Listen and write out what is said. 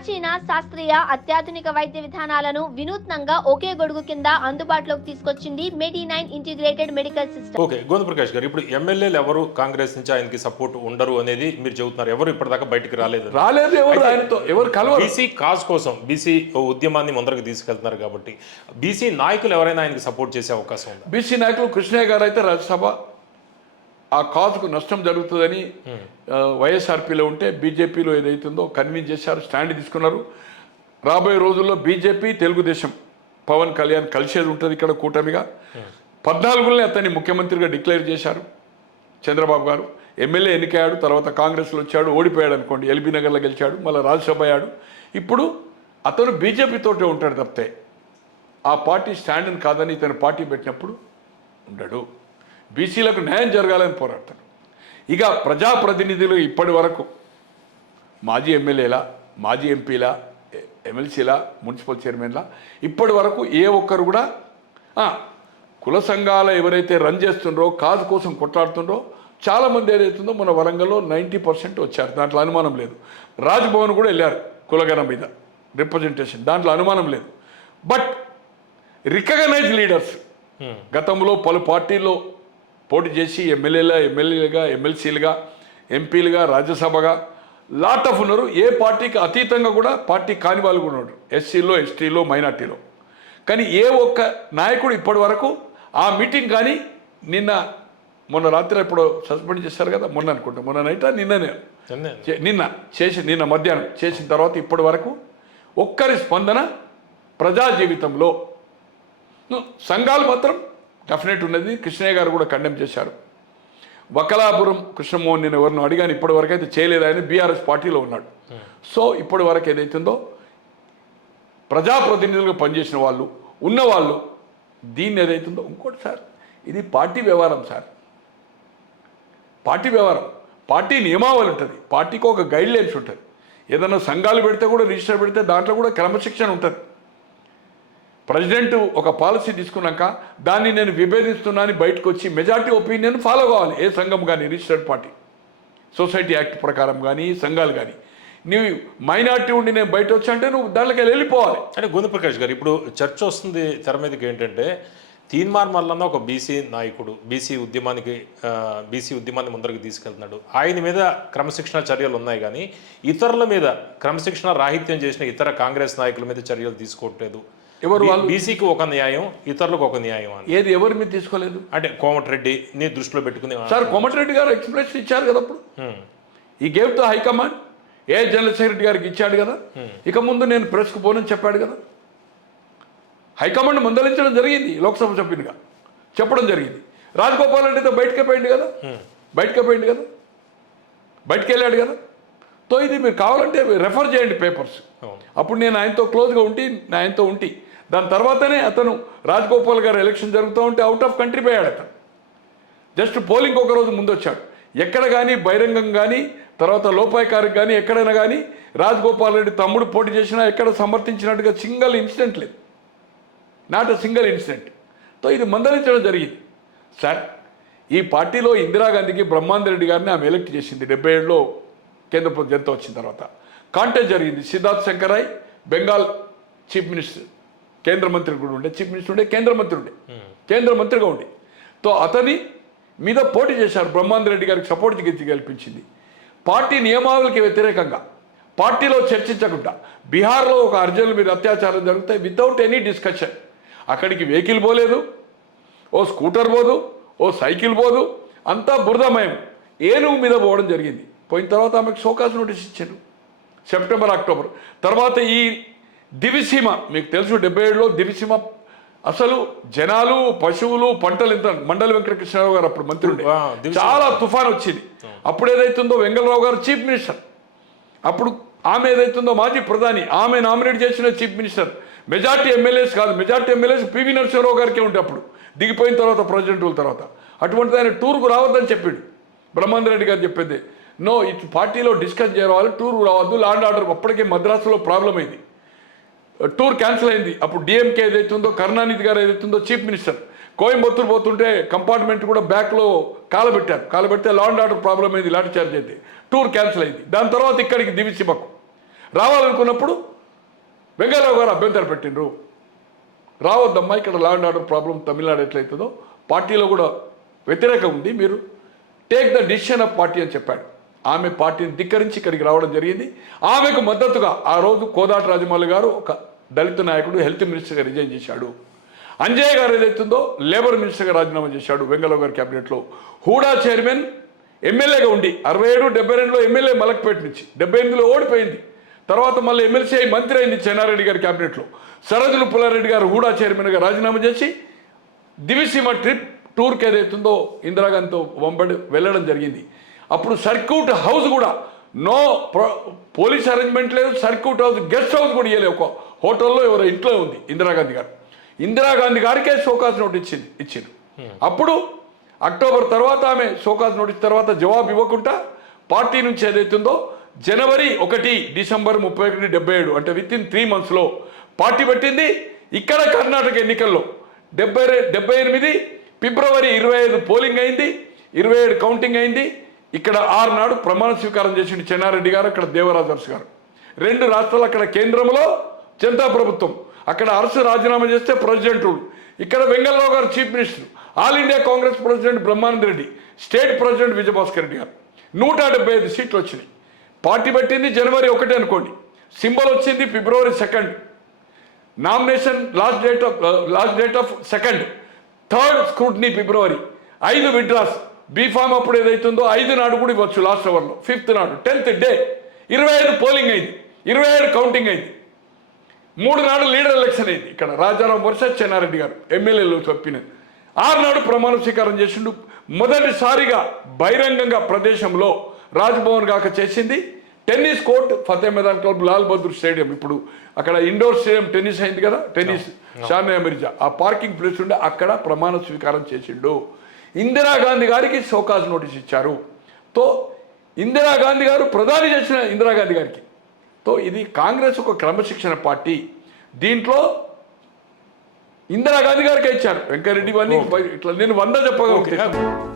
ప్రాచీన శాస్త్రీయ అత్యాధునిక వైద్య విధానాలను వినూత్నంగా ఒకే గొడుగు కింద అందుబాటులోకి తీసుకొచ్చింది medi nine integrated medical system. Okay Govinda Prakash గారు ఇప్పుడు ఎమ్మెల్యేలు ఎవరు కాంగ్రెస్ నుంచి ఆయనకి సపోర్ట్ ఉండరు అనేది మీరు చెబుతున్నారు. ఎవరు ఇప్పటిదాకా బయటికి రాలేదు? రాలేదు ఎవరు ఆయనతో? ఎవరు కలవరు? బీసీ కాజ్ కోసం బీసీ ఉద్యమాన్ని ముందరకు తీసుకెళ్తున్నారు కాబట్టి బీసీ నాయకులు ఎవరైనా ఆయనకి సపోర్ట్ చేసే అవకాశం ఉందా? బీసీ నాయకులు కృష్ణయ్య గారు అయితే రాజ్యసభ ఆ కాజుకు నష్టం జరుగుతుందని ఆ, వైఎస్ఆర్పీలో ఉంటే బీజేపీలో ఏదైతుందో కన్విన్స్ చేశారు స్టాండ్ తీసుకున్నారు. రాబోయే రోజుల్లో బీజేపీ తెలుగుదేశం పవన్ కళ్యాణ్ కలిసేది ఉంటుంది ఇక్కడ కూటమిగా. పద్నాలుగులోనే అతన్ని ముఖ్యమంత్రిగా డిక్లేర్ చేశారు చంద్రబాబు గారు. ఎమ్మెల్యే ఎన్నికయ్యాడు తర్వాత కాంగ్రెస్లో వచ్చాడు ఓడిపోయాడు అనుకోండి ఎల్బీ నగర్లో గెలిచాడు మళ్ళీ రాజ్యసభ అయ్యాడు. ఇప్పుడు అతను బీజేపీతోటే ఉంటాడు తప్పితే ఆ పార్టీ స్టాండ్ని కాదని ఇతను పార్టీ పెట్టినప్పుడు ఉండడు. బీసీలకు న్యాయం జరగాలని పోరాడతాడు ఇక ప్రజాప్రతినిధులు ఇప్పటి వరకు మాజీ ఎమ్మెల్యేలా మాజీ ఎంపీలా ఎమ్మెల్సీలా మున్సిపల్ చైర్మన్లా ఇప్పటి వరకు ఏ ఒక్కరు కూడా కుల సంఘాల ఎవరైతే రన్ చేస్తుండ్రో కాజు కోసం కొట్లాడుతుండ్రో చాలామంది ఏదైతుందో మన వరంగల్లో నైంటీ పర్సెంట్ వచ్చారు. దాంట్లో అనుమానం లేదు. రాజ్భవన్ కూడా వెళ్ళారు కులగన మీద రిప్రజెంటేషన్. దాంట్లో అనుమానం లేదు. బట్ రికగ్నైజ్ లీడర్స్ గతంలో పలు పార్టీల్లో పోటీ చేసి ఎమ్మెల్యేలా ఎమ్మెల్యేలుగా ఎమ్మెల్సీలుగా ఎంపీలుగా రాజ్యసభగా లాట్ ఆఫ్ ఉన్నారు. ఏ పార్టీకి అతీతంగా కూడా పార్టీ కాని వాళ్ళు కూడా ఉన్నారు. ఎస్సీలో ఎస్టీలో మైనార్టీలో. కానీ ఏ ఒక్క నాయకుడు ఇప్పటి వరకు ఆ మీటింగ్ కానీ నిన్న మొన్న రాత్రి ఇప్పుడు సస్పెండ్ చేశారు కదా మొన్న అనుకుంటా. మొన్న నైటా నిన్ననే. నిన్నే. చేసి నిన్న మధ్యాహ్నం చేసిన తర్వాత ఇప్పటి వరకు ఒక్కరి స్పందన ప్రజా జీవితంలో. సంఘాలు మాత్రం డెఫినెట్ ఉన్నది. కృష్ణయ్య గారు కూడా కండెమ్ చేశారు. వకలాపురం కృష్ణమోహన్ నేను ఎవరిని అడిగాను ఇప్పటి వరకు అయితే చేయలేదని బీఆర్ఎస్ పార్టీలో ఉన్నాడు. సో ఇప్పటి వరకు ఏదైతుందో ప్రజాప్రతినిధులుగా పనిచేసిన వాళ్ళు ఉన్నవాళ్ళు దీన్ని ఏదైతుందో ఇంకోటి సార్ ఇది పార్టీ వ్యవహారం సార్. పార్టీ వ్యవహారం. పార్టీ నియమావళి ఉంటుంది. పార్టీకి ఒక గైడ్ లైన్స్ ఉంటుంది. ఏదైనా సంఘాలు పెడితే కూడా రిజిస్టర్ పెడితే దాంట్లో కూడా క్రమశిక్షణ ఉంటుంది. ప్రెసిడెంట్ ఒక పాలసీ తీసుకున్నాక దాన్ని నేను విభేదిస్తున్నాను బయటకు వచ్చి మెజార్టీ ఒపీనియన్ ఫాలో కావాలి. ఏ సంఘం కానీ రిజిస్టర్డ్ పార్టీ. సొసైటీ యాక్ట్ ప్రకారం కానీ సంఘాలు కానీ. నీవు మైనార్టీ ఉండి నేను బయట వచ్చా అంటే నువ్వు దాంట్లోకి వెళ్ళిపోవాలి. అంటే గోవింద ప్రకాష్ గారు ఇప్పుడు చర్చ వస్తుంది తెర మీదకి ఏంటంటే తీన్మార్ మల్లన్న ఒక బీసీ నాయకుడు బీసీ ఉద్యమానికి బీసీ ఉద్యమాన్ని ముందరకు తీసుకెళ్తున్నాడు. ఆయన మీద క్రమశిక్షణ చర్యలు ఉన్నాయి కానీ ఇతరుల మీద క్రమశిక్షణ రాహిత్యం చేసిన ఇతర కాంగ్రెస్ నాయకుల మీద చర్యలు తీసుకోవట్లేదు. ఎవరు వాళ్ళు? బీసీకి ఒక న్యాయం ఇతరులకు ఒక న్యాయం అని. ఏది ఎవరి మీద తీసుకోలేదు? అంటే కోమటిరెడ్డి ని దృష్టిలో పెట్టుకుని సార్ కోమటిరెడ్డి గారు ఎక్స్ప్రెస్ ఇచ్చారు కదా అప్పుడు. ఈ gave to high command a general secretary గారికి ఇచ్చాడు కదా. ఇక ముందు నేను ప్రెస్కు పోనని చెప్పాడు కదా. హైకమాండ్ మందలించడం జరిగింది లోక్సభ సభ్యునిగా. చెప్పడం జరిగింది. రాజగోపాల్ రెడ్డితో బయటకే పోయింది కదా. బయటకే పోయింది కదా. బయటకు వెళ్ళాడు కదా. తో ఇది మీరు కావాలంటే రెఫర్ చేయండి పేపర్స్. అప్పుడు నేను ఆయనతో క్లోజ్గా ఉండి నేను ఆయనతో ఉంటి. దాని తర్వాతనే అతను రాజగోపాల్ గారు ఎలక్షన్ జరుగుతూ ఉంటే అవుట్ ఆఫ్ కంట్రీ పోయాడు అతను. జస్ట్ పోలింగ్ ఒక రోజు ముందు వచ్చాడు ఎక్కడ కానీ బహిరంగం కానీ తర్వాత లోపాయకారికి కానీ ఎక్కడైనా కానీ రాజగోపాల్ రెడ్డి తమ్ముడు పోటీ చేసినా ఎక్కడ సమర్థించినట్టుగా సింగల్ ఇన్సిడెంట్ లేదు. నాట్ అ ఇన్సిడెంట్తో ఇది మందలించడం జరిగింది. సార్ ఈ పార్టీలో ఇందిరాగాంధీకి బ్రహ్మాందరెడ్డి గారిని ఆమె ఎలక్ట్ చేసింది. డెబ్బై ఏడులో కేంద్ర ప్రభుత్వం జనత వచ్చిన తర్వాత. కాంటెస్ట్ జరిగింది. సిద్ధార్థ్ శంకరాయ్ బెంగాల్ చీఫ్ మినిస్టర్ కేంద్ర మంత్రి కూడా ఉండే చీఫ్ మినిస్టర్ ఉండే కేంద్ర మంత్రి ఉండే. కేంద్ర మంత్రిగా ఉండే. తో అతని మీద పోటీ చేశారు బ్రహ్మాందర్ రెడ్డి గారికి సపోర్ట్ గెలిచి పార్టీ నియమావళికి వ్యతిరేకంగా పార్టీలో చర్చించకుండా బీహార్లో ఒక అర్జునుల మీద అత్యాచారం జరుగుతాయి వితౌట్ ఎనీ డిస్కషన్ అక్కడికి వెహికల్ పోలేదు ఓ స్కూటర్ పోదు ఓ సైకిల్ పోదు అంతా బురదమయం. ఏనుగు మీద పోవడం జరిగింది. పోయిన తర్వాత ఆమెకు షోకాస్ నోటీస్ ఇచ్చారు. September October. తర్వాత ఈ దివిసీమ మీకు తెలుసు డెబ్బై ఏడులో దివిసీమ. అసలు జనాలు పశువులు పంటలు ఇంత మండలి వెంకటకృష్ణరావు గారు అప్పుడు మంత్రి ఉండే. చాలా తుఫాన్ వచ్చింది. అప్పుడు ఏదైతుందో వెంగళరావు గారు చీఫ్ మినిస్టర్. అప్పుడు ఆమె ఏదైతుందో మాజీ ప్రధాని ఆమె నామినేట్ చేసిన చీఫ్ మినిస్టర్. మెజార్టీ ఎమ్మెల్యేస్ కాదు మెజార్టీ ఎమ్మెల్యేస్ పివి నరసింహరావు గారికే ఉంటే అప్పుడు. దిగిపోయిన తర్వాత ప్రెసిడెంట్ తర్వాత. అటువంటిది ఆయన టూర్కు రావద్దని చెప్పిండు. బ్రహ్మాంద రెడ్డి గారు చెప్పేది నో ఇటు పార్టీలో డిస్కస్ చేయాలి టూర్ రావద్దు లాండ్ ఆర్డర్ అప్పటికే మద్రాసులో ప్రాబ్లం అయింది. టూర్ క్యాన్సిల్ అయింది. అప్పుడు డిఎంకే ఏదైతే ఉందో కరుణానిధి గారు ఏదైతుందో చీఫ్ మినిస్టర్. కోయంబత్తూరు పోతుంటే కంపార్ట్మెంట్ కూడా బ్యాక్లో కాలబెట్టారు కాలబెడితే లా అండ్ ఆర్డర్ ప్రాబ్లం అయింది లాఠీ చార్జ్ అయితే టూర్ క్యాన్సిల్ అయింది. దాని తర్వాత ఇక్కడికి దివిసీమకు రావాలనుకున్నప్పుడు వెంగళరావు గారు అభ్యంతరం పెట్టిండ్రు. రావద్దమ్మా ఇక్కడ law and order problem Tamil Nadu ఎట్లయితుందో పార్టీలో కూడా వ్యతిరేకం ఉంది మీరు. Take the decision of party అని చెప్పాడు. ఆమె పార్టీని ధిక్కరించి ఇక్కడికి రావడం జరిగింది. ఆమెకు మద్దతుగా ఆ రోజు కోదాట రాజమౌళి గారు ఒక దళిత నాయకుడు హెల్త్ మినిస్టర్గా రిజైన్ చేశాడు. అంజయ్ గారు ఏదైతుందో లేబర్ మినిస్టర్గా రాజీనామా చేశాడు వెంగళరావు గారి క్యాబినెట్లో. హూడా చైర్మన్ ఎమ్మెల్యేగా ఉండి అరవై ఏడు డెబ్బై రెండులో ఎమ్మెల్యే మలక్పేట నుంచి డెబ్బై ఎనిమిదిలో ఓడిపోయింది. తర్వాత మళ్ళీ ఎమ్మెల్సీ అయి మంత్రి అయింది చెన్నారెడ్డి గారి క్యాబినెట్లో. సరోజులు పుల్లారెడ్డి గారు హూడా చైర్మన్గా రాజీనామా చేసి దివిసీమ ట్రిప్ టూర్కి ఏదైతుందో ఇందిరాగాంధీతో వంబడి వెళ్ళడం జరిగింది. అప్పుడు సర్క్యూట్ హౌస్ కూడా నో పోలీస్ అరేంజ్మెంట్ లేదు సర్క్యూట్ హౌస్ గెస్ట్ హౌస్ కూడా ఇవ్వలేదు ఒక హోటల్లో ఎవరో ఇంట్లో ఉంది ఇందిరాగాంధీ గారు. ఇందిరాగాంధీ గారికే షోకాస్ నోట్ ఇచ్చింది ఇచ్చింది అప్పుడు అక్టోబర్ తర్వాత ఆమె షోకాస్ నోటీస్ తర్వాత జవాబు ఇవ్వకుండా పార్టీ నుంచి ఏదైతుందో జనవరి ఒకటి డిసెంబర్ ముప్పై ఒకటి డెబ్బై ఏడు అంటే విత్ ఇన్ త్రీ మంత్స్లో పార్టీ పెట్టింది. ఇక్కడ కర్ణాటక ఎన్నికల్లో డెబ్బై డెబ్బై ఎనిమిది ఫిబ్రవరి ఇరవై ఐదు పోలింగ్ అయింది. ఇరవై ఏడు కౌంటింగ్ అయింది. ఇక్కడ ఆరు నాడు ప్రమాణ స్వీకారం చేసిండు చెన్నారెడ్డి గారు అక్కడ దేవరాజర్స్ గారు. రెండు రాష్ట్రాలు అక్కడ కేంద్రంలో జనతా ప్రభుత్వం. అక్కడ అరసు రాజీనామా చేస్తే ప్రెసిడెంట్ రూల్. ఇక్కడ Vengala Rao garu chief minister. All India Congress president Brahmananda Reddy state president Vijaya Bhaskar Reddy garu. నూట డెబ్బై ఐదు సీట్లు వచ్చినాయి. పార్టీ పెట్టింది జనవరి ఒకటి అనుకోండి. సింబల్ వచ్చింది February second. Nomination last date of last date of second. Third scrutiny February. ఐదు విడ్రాస్. బీఫామ్ అప్పుడు ఏదైతుందో ఐదు నాడు కూడా ఇవ్వచ్చు లాస్ట్ అవర్లో ఫిఫ్త్ నాడు. Tenth day. ఇరవై ఐదు పోలింగ్ అయింది. ఇరవై ఐదు కౌంటింగ్ అయింది. మూడు నాడు లీడర్ ఎలక్షన్ అయింది. ఇక్కడ రాజారాం వర్సెస్ చెన్నారెడ్డి గారు ఎమ్మెల్యేలు చెప్పినది ఆరు నాడు ప్రమాణ స్వీకారం చేసిండు. మొదటిసారిగా బహిరంగంగా ప్రదేశంలో రాజ్భవన్ గాక చేసింది. Tennis court Fateh మేదాన్ club Lal Bahadur stadium. ఇప్పుడు అక్కడ ఇండోర్ స్టేడియం టెన్నిస్ అయింది కదా టెన్నిస్ షానియా మిర్జా. ఆ పార్కింగ్ ప్లేస్ ఉండే అక్కడ ప్రమాణ స్వీకారం చేసిండు. ఇందిరాగాంధీ గారికి షోకాజ్ నోటీస్ ఇచ్చారు. తో ఇందిరాగాంధీ గారు ప్రధాని చేసిన ఇందిరాగాంధీ గారికి తో ఇది కాంగ్రెస్ ఒక క్రమశిక్షణ పార్టీ. దీంట్లో ఇందిరాగాంధీ గారికి ఇచ్చారు. వెంకరెడ్డి ఇవన్నీ ఇట్లా నేను వంద చెప్పగలను